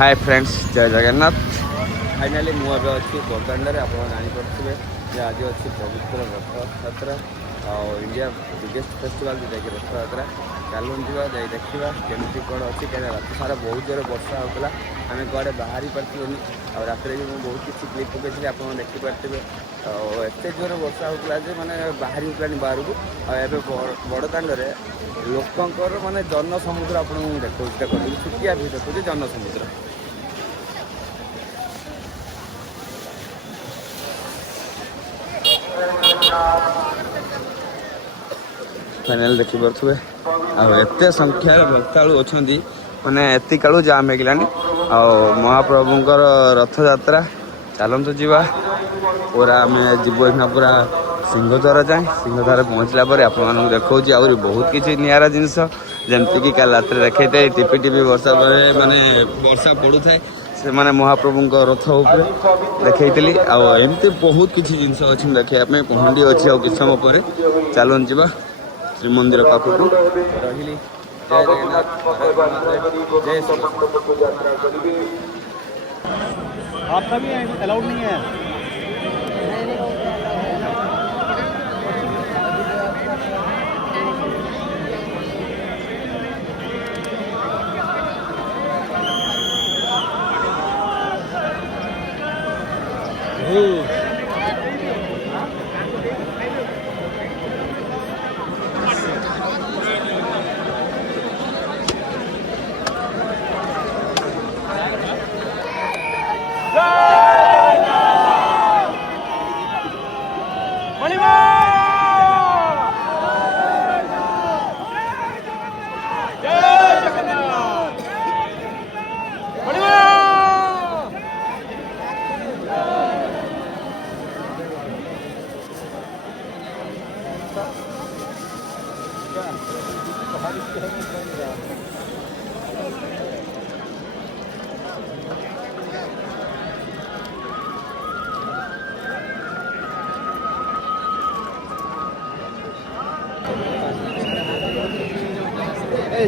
Hi friends जय Jagannath. Finally मुझे अच्छी बरदाण्डे आप जापे आज अच्छी पवित्र रथयात्रा इंडिया बिगेस्ट फेस्टिवल जोटा कि रथयात्रा। चलूँ जा देखा केमती कौन अच्छी क्या रात सारा बहुत जोर वर्षा होता आम कड़े बाहरी पार्लुनि आ रात भी मुझे बहुत किसी क्लिप पकई आप देखिपे एत जोर वर्षा होता है मैंने बाहरी होगा बाहर को बड़दाण्डे लोकंर माने जन समुद्र आपको देखा छुटिया भी देखुचे जन समुद्र। फाइनाल देखिपे आते संख्यार भक्तालु अच्छा मैंने एति कालू जाम होगलानी महाप्रभुंर रथयात्रा। चलतु जीवा पूरा आम जीव पूरा सिंहद्वार जाए सिंहद्वार पहुँचला आप देखा आहरी बहुत किसी निरा जिनस जमती कल रात देखते टिपी टिपी वर्षा माने वर्षा पड़ू थाए से माने महाप्रभु रथ उपर देखी आमती बहुत किसी जिनस अच्छी देखा पहुँची अच्छी किस समय पर चलून जा श्रीमंदिर पाखक रही। जय जगन्नाथ जय आपका भी अलाउड नहीं है।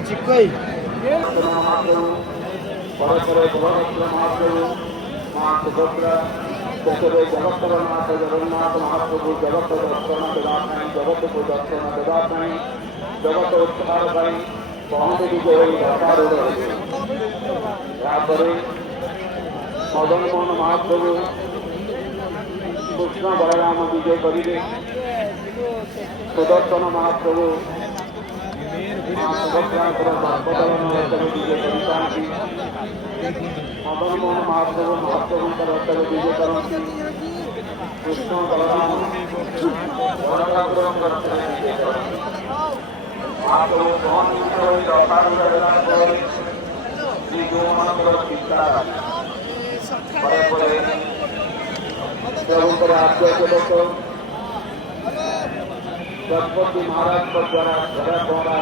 चिक्कई जगत जगन्नाथ महाप्रभु जगत जगत को दर्शन देवाई जगत उत्थान पहुँच विजय मदन मोहन महाप्रभु कृष्ण बलराम विजय करेंगे सुदर्शन महाप्रभु विजय करती मदन मोहन महाप्रभु महाप्रभु रथ विजय करती कृष्ण बलराम विजय करती महाप्रभु श्री जो मनकर चिंता प्रभुकर आज्ञा गणपति महाराज को द्वारा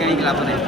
कहीं के लाभ नहीं